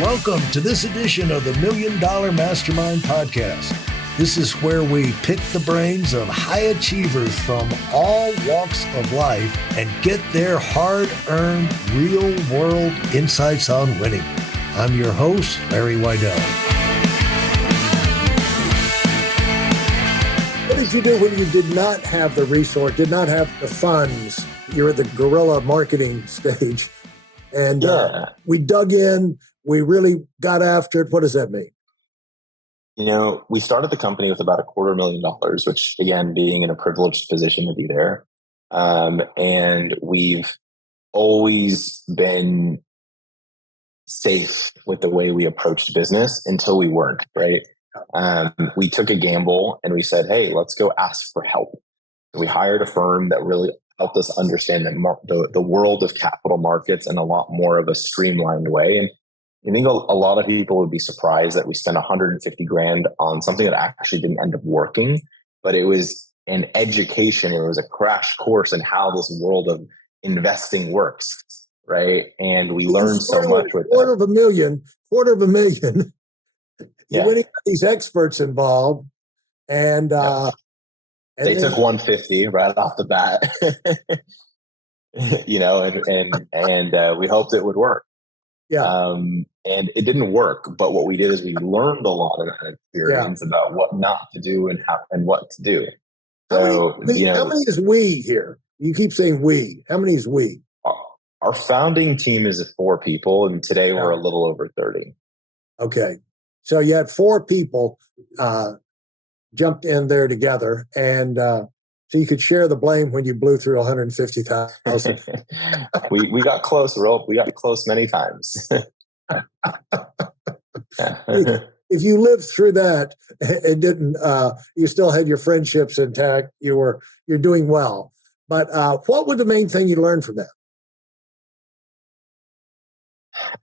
Welcome to this edition of the Million Dollar Mastermind podcast. This is where we pick the brains of high achievers from all walks of life and get their hard-earned, real-world insights on winning. I'm your host, Larry Weidel. What did you do when you did not have the resource, did not have the funds? You're at the guerrilla marketing stage. And we dug in. We really got after it. What does that mean? You know, we started the company with about $250,000, which again, being in a privileged position to be there. And we've always been safe with the way we approached business until we weren't, right? We took a gamble and we said, hey, let's go ask for help. So we hired a firm that really helped us understand the world of capital markets in a lot more of a streamlined way. And I think a lot of people would be surprised that we spent $150,000 on something that actually didn't end up working, but it was an education. It was a crash course in how this world of investing works, right? And we learned so much with quarter of a million. You really got these experts involved, and they took 150 right off the bat, you know, and we hoped it would work. Yeah. And it didn't work, but what we did is we learned a lot of that experience about what not to do and how and what to do. So, how many is we here? You keep saying we. How many is we? Our founding team is 4 people, and today we're a little over 30. Okay. So you had 4 people jumped in there together, and so you could share the blame when you blew through 150,000. we got close, Rob. We got close many times. If you lived through that, it didn't. You still had your friendships intact. You're doing well. But what was the main thing you learned from that?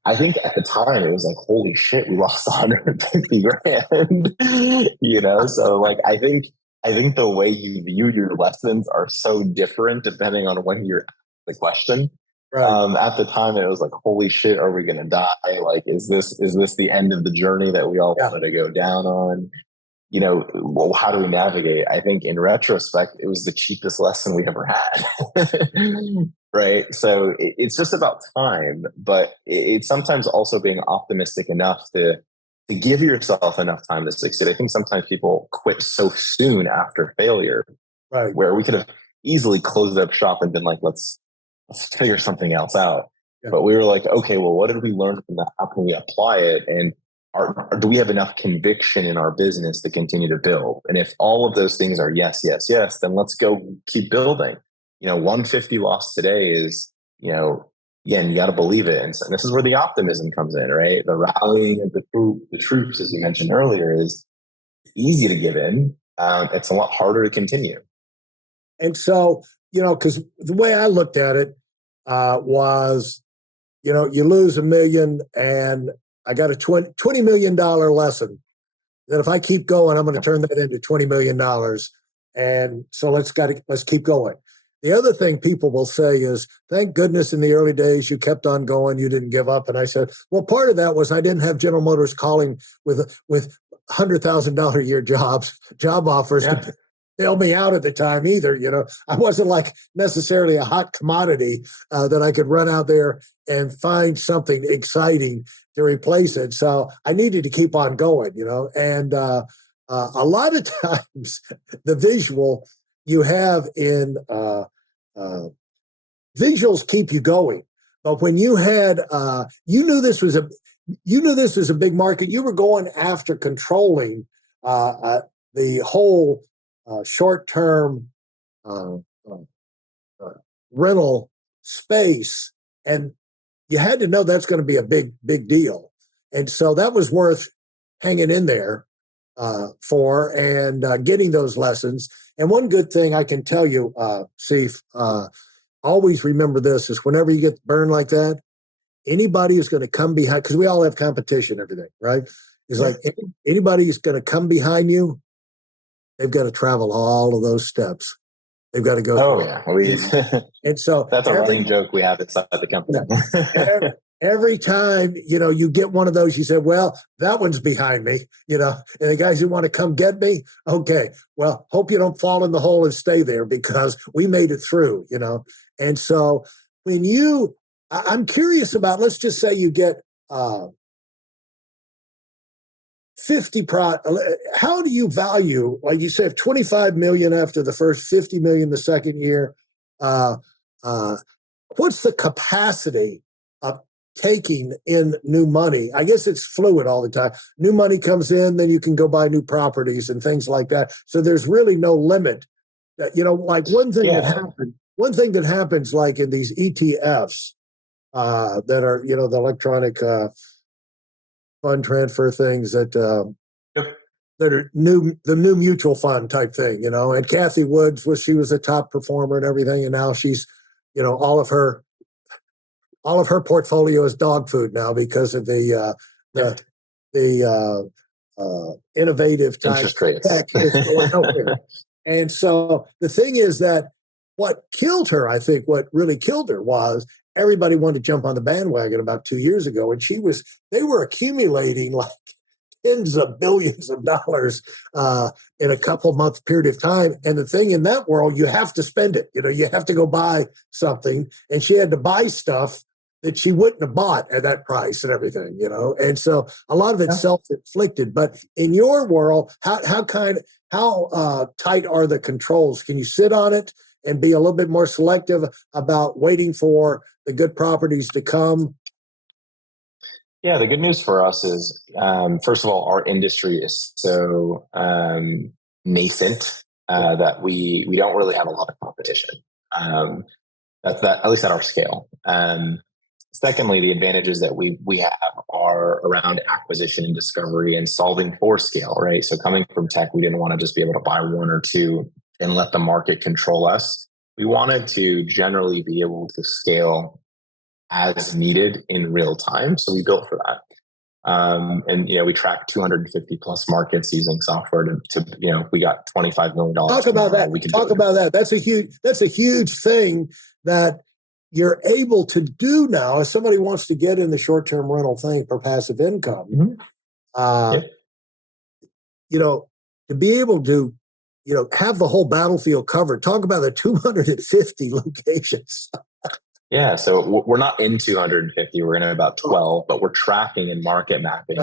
I think at the time it was like, holy shit, we lost $150,000. You know, so like I think the way you view your lessons are so different depending on when you're asked the question. Right. At the time, it was like, holy shit, are we going to die? Like, is this the end of the journey that we all wanted to go down on? You know, well, how do we navigate? I think in retrospect, it was the cheapest lesson we ever had. Right. So it's just about time, but it's sometimes also being optimistic enough to give yourself enough time to succeed. I think sometimes people quit so soon after failure, right? Where we could have easily closed up shop and been like, let's figure something else out. Yeah. But we were like, okay, well, what did we learn from that? How can we apply it? And do we have enough conviction in our business to continue to build? And if all of those things are yes, yes, yes, then let's go keep building. You know, 150 lost today is, you know, again, you got to believe it. And this is where the optimism comes in, right? The rallying of the troops, as you mentioned earlier, is easy to give in. It's a lot harder to continue. And so, you know, because the way I looked at it was, you know, you lose $1 million and I got a $20 million lesson that if I keep going, I'm going to turn that into $20 million. And so let's keep going. The other thing people will say is, thank goodness in the early days you kept on going, you didn't give up. And I said, well, part of that was I didn't have General Motors calling with $100,000 a year job offers to bail me out at the time either. You know, I wasn't like necessarily a hot commodity that I could run out there and find something exciting to replace it. So I needed to keep on going, you know, and a lot of times the visual you have in visuals keep you going. But when you had, you knew this was a big market. You were going after controlling the whole short-term rental space, and you had to know that's going to be a big deal. And so that was worth hanging in there for and getting those lessons. And one good thing I can tell you, Sief, always remember this, is whenever you get burned like that, anybody who's going to come behind, because we all have competition, everything, right? It's like anybody who's going to come behind you, they've got to travel all of those steps. They've got to go through. And so that's a running joke we have inside the company. every time, you get one of those, you say, well, that one's behind me, and the guys who want to come get me, okay, well, hope you don't fall in the hole and stay there because we made it through, And so when I'm curious about, let's just say you get 50 how do you value, like you said, 25 million after the first, 50 million the second year? What's the capacity of taking in new money? I guess it's fluid all the time. New money comes in, then you can go buy new properties and things like that. So there's really no limit. Like one thing that happens like in these ETFs that are, the electronic fund transfer things that that are the new mutual fund type thing, And Kathy Woods she was a top performer and everything, and now she's, all of her portfolio is dog food now because of the innovative type interest rates. Tech is going nowhere. And so the thing is that what really killed her was everybody wanted to jump on the bandwagon about 2 years ago, and they were accumulating like tens of billions of dollars in a couple month period of time. And the thing in that world, you have to spend it. You have to go buy something. And she had to buy stuff that she wouldn't have bought at that price and everything, And so a lot of it's self-inflicted. But in your world, how tight are the controls? Can you sit on it and be a little bit more selective about waiting for the good properties to come? Yeah, the good news for us is, first of all, our industry is so nascent that we don't really have a lot of competition. That at least at our scale. Secondly, the advantages that we have are around acquisition and discovery and solving for scale, right? So coming from tech, we didn't want to just be able to buy one or two and let the market control us. We wanted to generally be able to scale as needed in real time. So we built for that. And we track 250 plus markets using software to if we got $25 million. Talk about that. That's a huge thing that you're able to do now. If somebody wants to get in the short-term rental thing for passive income, to be able to, have the whole battlefield covered. Talk about the 250 locations. Yeah, so we're not in 250, we're in about 12, but we're tracking and market mapping,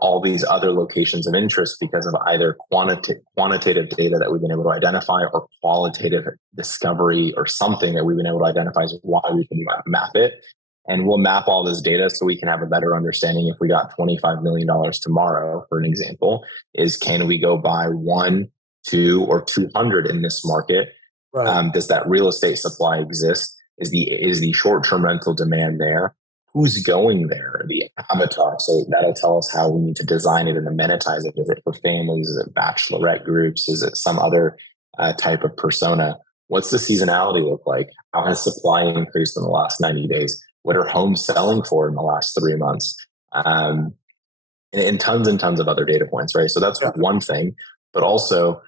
all these other locations of interest because of either quantitative data that we've been able to identify or qualitative discovery or something that we've been able to identify is why we can map it. And we'll map all this data so we can have a better understanding if we got $25 million tomorrow, for an example, is can we go buy 1, 2, or 200 in this market? Right. Does that real estate supply exist? Is the short-term rental demand there? Who's going there? The avatar. So that'll tell us how we need to design it and amenitize it. Is it for families? Is it bachelorette groups? Is it some other type of persona? What's the seasonality look like? How has supply increased in the last 90 days? What are homes selling for in the last 3 months? And tons and tons of other data points, right? So that's one thing. But also,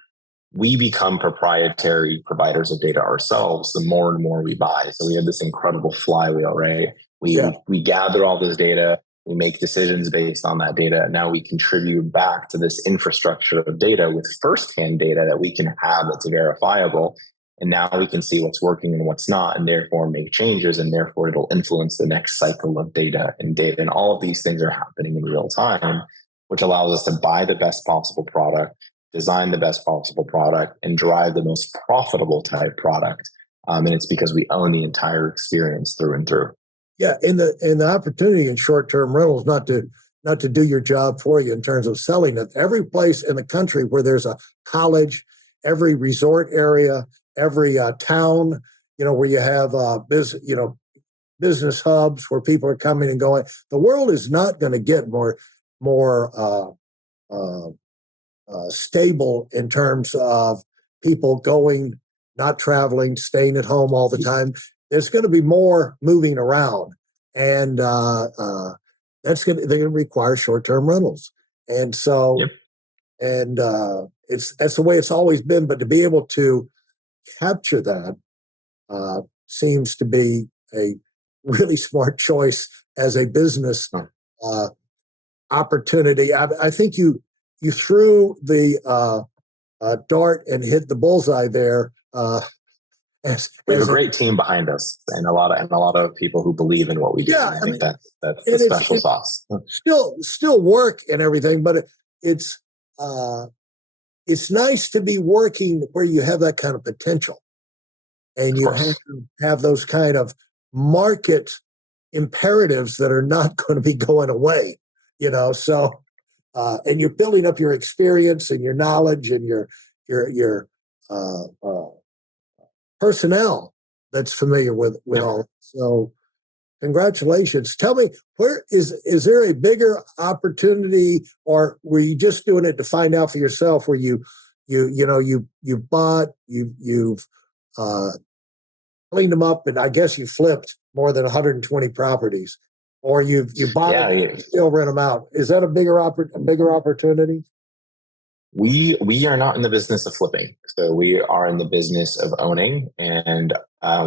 we become proprietary providers of data ourselves the more and more we buy. So we have this incredible flywheel, right? We gather all this data, we make decisions based on that data. And now we contribute back to this infrastructure of data with firsthand data that we can have that's verifiable. And now we can see what's working and what's not, and therefore make changes, and therefore it'll influence the next cycle of data. And all of these things are happening in real time, which allows us to buy the best possible product, design the best possible product, and drive the most profitable type product. And it's because we own the entire experience through and through. Yeah, and the opportunity in short-term rentals not to do your job for you in terms of selling it. Every place in the country where there's a college, every resort area, every town, where you have business hubs where people are coming and going. The world is not going to get more stable in terms of people going, not traveling, staying at home all the time. There's going to be more moving around, and they're going to require short-term rentals. And so, that's the way it's always been. But to be able to capture that seems to be a really smart choice as a business opportunity. I think you threw the dart and hit the bullseye there. We have a great team behind us, and a lot of people who believe in what we do. Yeah, I think that's the special sauce. Still work and everything, but it's nice to be working where you have that kind of potential, and you have those kind of market imperatives that are not going to be going away. So and you're building up your experience and your knowledge and your personnel that's familiar with all. So congratulations. Tell me, where is there a bigger opportunity, or were you just doing it to find out for yourself, where you bought, you've cleaned them up, and I guess you flipped more than 120 properties, or you bought them and still rent them out? Is that a bigger opportunity? We are not in the business of flipping. So we are in the business of owning, and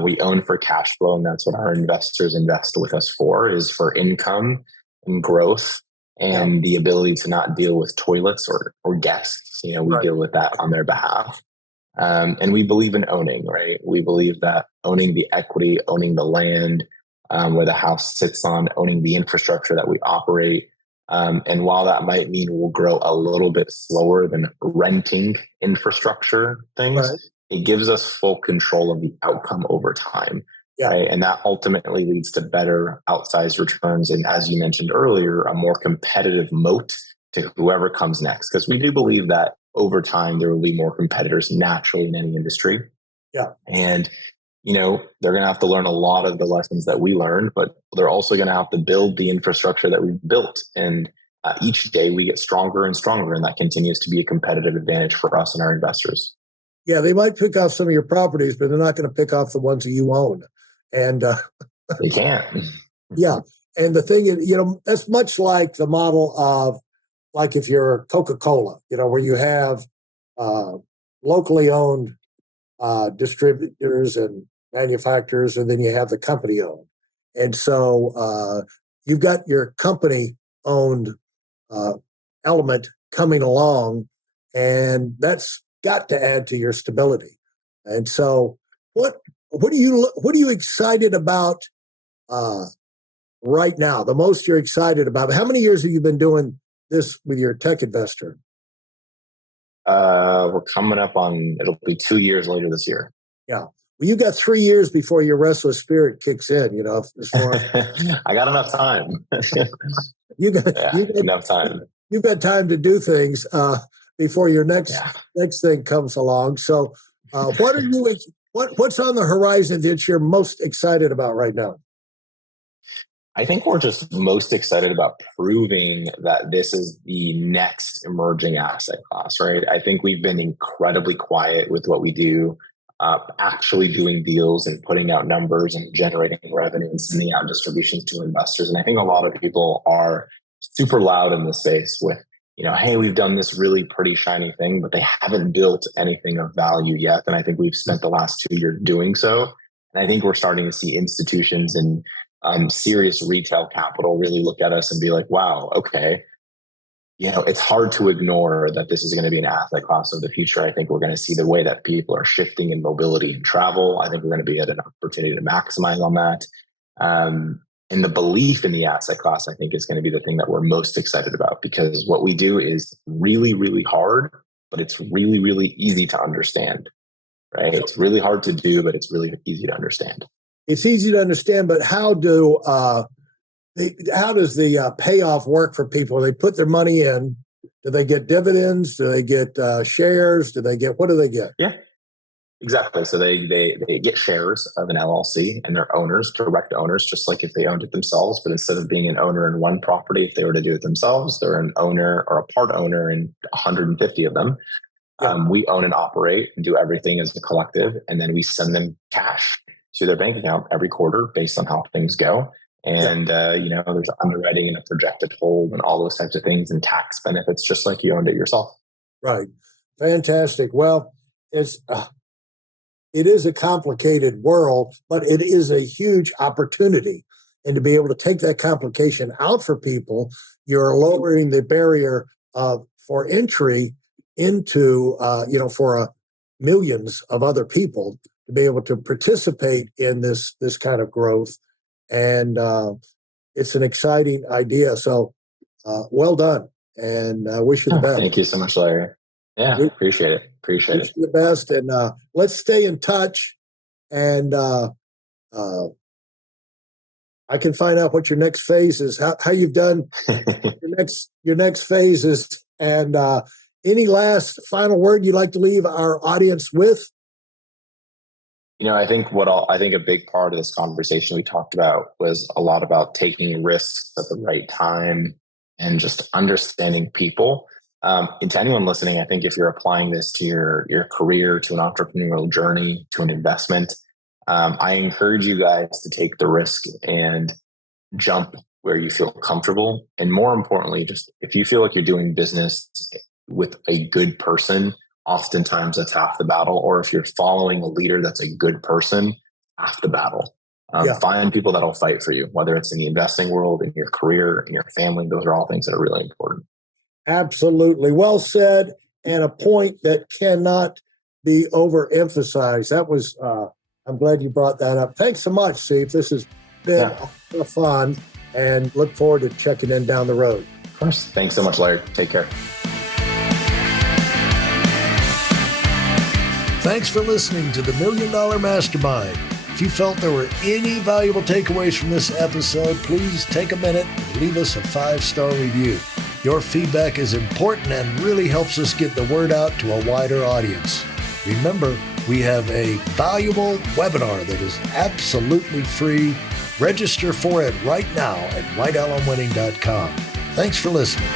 we own for cash flow. And that's what our investors invest with us is for income and growth and the ability to not deal with toilets or guests. We deal with that on their behalf. And we believe in owning, right? We believe that owning the equity, owning the land where the house sits on, owning the infrastructure that we operate. And while that might mean we'll grow a little bit slower than renting infrastructure things, it gives us full control of the outcome over time. Right? And that ultimately leads to better outsized returns. And as you mentioned earlier, a more competitive moat to whoever comes next. Because we do believe that over time, there will be more competitors naturally in any industry. And they're going to have to learn a lot of the lessons that we learned, but they're also going to have to build the infrastructure that we've built. And each day we get stronger and stronger, and that continues to be a competitive advantage for us and our investors. Yeah, they might pick off some of your properties, but they're not going to pick off the ones that you own. And they can't. Yeah. And the thing is, that's much like the model of, like, if you're Coca-Cola, where you have locally owned distributors and manufacturers, and then you have the company owned. And so you've got your company owned element coming along, and that's got to add to your stability. And so what are you excited about right now? The most you're excited about? How many years have you been doing this with your Techvestor? We're coming up on, it'll be 2 years later this year. Yeah. Well, you got 3 years before your restless spirit kicks in, as far as I got enough time. you got enough time. You've got time to do things before your next thing comes along. So what's on the horizon that you're most excited about right now? I think we're just most excited about proving that this is the next emerging asset class, right? I think we've been incredibly quiet with what we do, actually doing deals and putting out numbers and generating revenue and sending out distributions to investors. And I think a lot of people are super loud in the space with, hey, we've done this really pretty shiny thing, but they haven't built anything of value yet. And I think we've spent the last 2 years doing so. And I think we're starting to see institutions and serious retail capital really look at us and be like, wow, okay, it's hard to ignore that this is going to be an asset class of the future. I think we're going to see the way that people are shifting in mobility and travel. I think we're going to be at an opportunity to maximize on that. And the belief in the asset class, I think, is going to be the thing that we're most excited about, because what we do is really, really hard, but it's really, really easy to understand, right? It's really hard to do, but it's really easy to understand. It's easy to understand, but how does the payoff work for people? They put their money in. Do they get dividends? Do they get shares? What do they get? Yeah, exactly. So they get shares of an LLC, and they're owners, direct owners, just like if they owned it themselves. But instead of being an owner in one property, if they were to do it themselves, they're an owner or a part owner in 150 of them. Yeah. We own and operate and do everything as a collective, and then we send them cash to their bank account every quarter based on how things go. And, there's underwriting and a projected hold and all those types of things and tax benefits, just like you owned it yourself. Right. Fantastic. Well, it is a complicated world, but it is a huge opportunity. and to be able to take that complication out for people, you're lowering the barrier for entry into, for millions of other people to be able to participate in this kind of growth. And it's an exciting idea. So well done. And I wish you the best. Thank you so much, Larry. Yeah, appreciate it. Wish you the best. And let's stay in touch. And I can find out what your next phase is, how you've done your next phases. And any last final word you'd like to leave our audience with? I think a big part of this conversation we talked about was a lot about taking risks at the right time and just understanding people. And to anyone listening, I think if you're applying this to your career, to an entrepreneurial journey, to an investment, I encourage you guys to take the risk and jump where you feel comfortable. And more importantly, just if you feel like you're doing business with a good person, oftentimes that's half the battle. Or if you're following a leader that's a good person, half the battle. Find people that'll fight for you, whether it's in the investing world, in your career, in your family. Those are all things that are really important. Absolutely. Well said. And a point that cannot be overemphasized. That was, I'm glad you brought that up. Thanks so much, Sief. This has been a lot of fun, and look forward to checking in down the road. Of course. Thanks so much, Larry. Take care. Thanks for listening to the Million Dollar Mastermind. If you felt there were any valuable takeaways from this episode, please take a minute and leave us a 5-star review. Your feedback is important and really helps us get the word out to a wider audience. Remember, we have a valuable webinar that is absolutely free. Register for it right now at weidelonwinning.com. Thanks for listening.